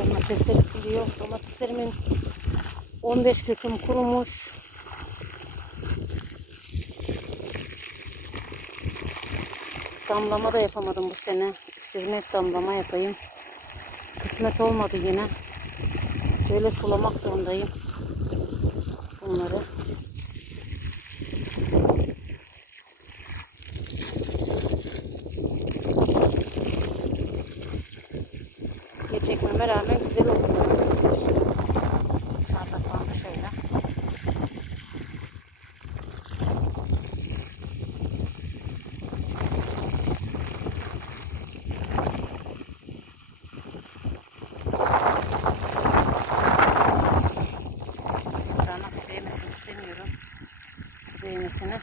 Domatesleri suluyor. Domateslerimin 15 köküm kurumuş. Damlama da yapamadım bu sene. Hep damlama yapayım. Kısmet olmadı yine. Böyle sulamak zorundayım. Geç çekmeme rağmen güzel oldu. Çardaklandı şöyle. Su değmesin istemiyorum. Değmesini.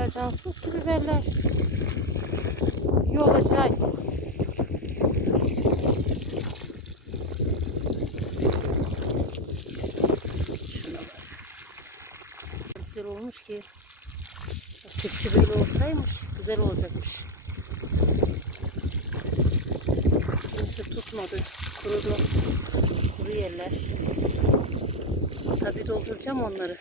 Kadar cansız ki biberler. Şuna bak. Güzel olmuş ki. Tepsi böyle olsaymış güzel olacakmış. Kimse tutmadı. Kurudu. Kuru yerler. Tabii dolduracağım onları.